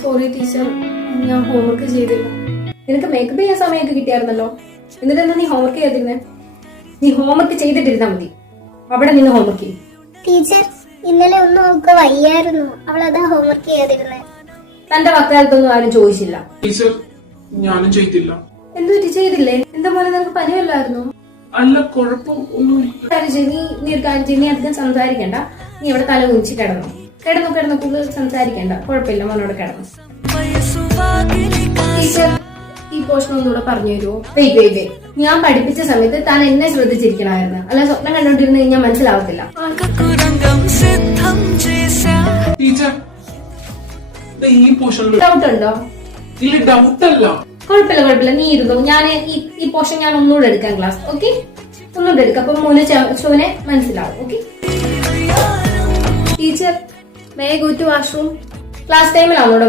Sorry teacher, ഞാൻ homework ചെയ്തില്ല. നിനക്ക് മേക്കപ്പ് ചെയ്യാൻ സമയമൊക്കെ കിട്ടിയായിരുന്നല്ലോ, എന്നിട്ടെന്താ നീ ഹോംവർക്ക് ചെയ്തിരുന്നേ? നീ ഹോംവർക്ക് ചെയ്തിട്ടിരുന്നാ മതി. അവിടെ നിന്ന് ഹോംവർക്ക് ചെയ്യും. ടീച്ചർ, ഇന്നലെ ഒന്നും അവൾക്ക് വയ്യായിരുന്നു, അവൾ അതാ ഹോംവർക്ക് ചെയ്യാതിരുന്നേ. തന്റെ വക്കാലത്തൊന്നും ആരും ചോദിച്ചില്ല. ടീച്ചർ, ഞാനും ചെയ്തില്ല. എന്തു പറ്റി, ചെയ്തില്ലേ? എന്താ പോലെ നിനക്ക് പനിയല്ലായിരുന്നു? അല്ല, കുഴപ്പം ഒന്നുമില്ല. നീ ഒരു കാര്യം ചെയ്യ്, നീ അധികം സംസാരിക്കണ്ട. നീ അവിടെ തല കുനിച്ച് കിടന്നു കൂടുതൽ സംസാരിക്കണ്ട. കുഴപ്പമില്ല, മോനോട് കിടന്നു. ടീച്ചർ, ഈ പോർഷൻ ഒന്നുകൂടെ പറഞ്ഞു തരുമോ? വെയിറ്റ്, ഞാൻ പഠിപ്പിച്ച സമയത്ത് താൻ എന്നെ ശ്രദ്ധിച്ചിരിക്കണമായിരുന്നു, അല്ല സ്വപ്നം കണ്ടോണ്ടിരുന്ന് കഴിഞ്ഞാൽ മനസ്സിലാവത്തില്ല. ടീച്ചർ, ഈ പോർഷനിൽ ഡൗട്ട് ഉണ്ടോ? ഇല്ല, ഡൗട്ട് അല്ല. കുഴപ്പമില്ല, നീ ഇരുന്നു. ഞാൻ ഈ പോർഷൻ ഞാൻ ഒന്നുകൂടെ എടുക്കാം ക്ലാസ്. ഓക്കെ, ഒന്നുകൂടെ എടുക്കാം. അപ്പൊ മോനെ ഷോനെ മനസ്സിലാവും. Okay teacher, may go to washroom. Class ടൈമിലാണോ